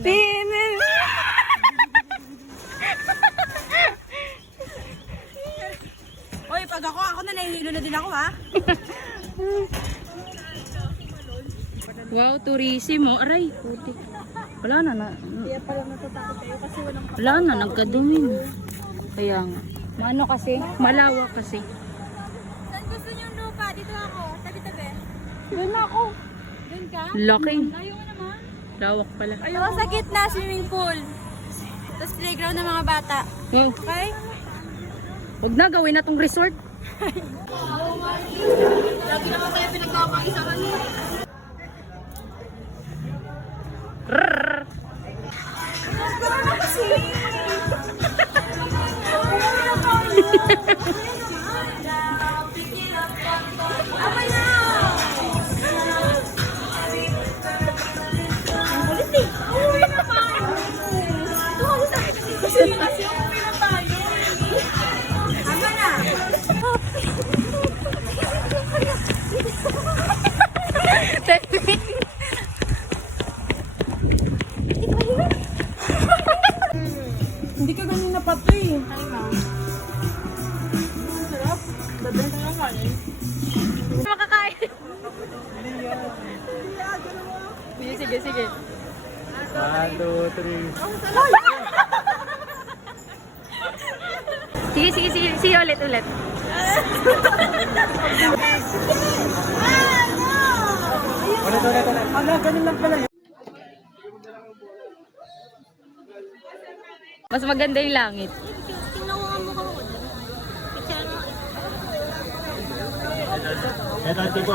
Tinin! Hoy, pag ako na nahihilo na din ako, ha? Wow, turismo. Aray, putik. Wala na. Kaya pala natatakot kayo kasi walang Wala na, nagkadumi. Kaya nga. Maano kasi? Malawak kasi. Saan gusto niyo lupa? Dito ako. Tabi-tabi. Doon ako. Doon ka? Laki. Ayaw mo naman. Lawak pala. Ayaw sa gitna, swimming pool. Tapos playground ng mga bata. Wow. Okay? Huwag na, gawin na tong resort. Lagi naman kayo pinagkakang sa kanila. Rrrr. Hindi ka ganun na pato eh. Ay, ma. Sarap. Babenta na kanin. Makakain. Sige, sige. 1, 2, 3. Sige. See you ulit. Ulit. Ano, ganun lang pala. Mas maganda yung langit. Tingnan ko ang mukha ko. Picture mo. Ito, tipo,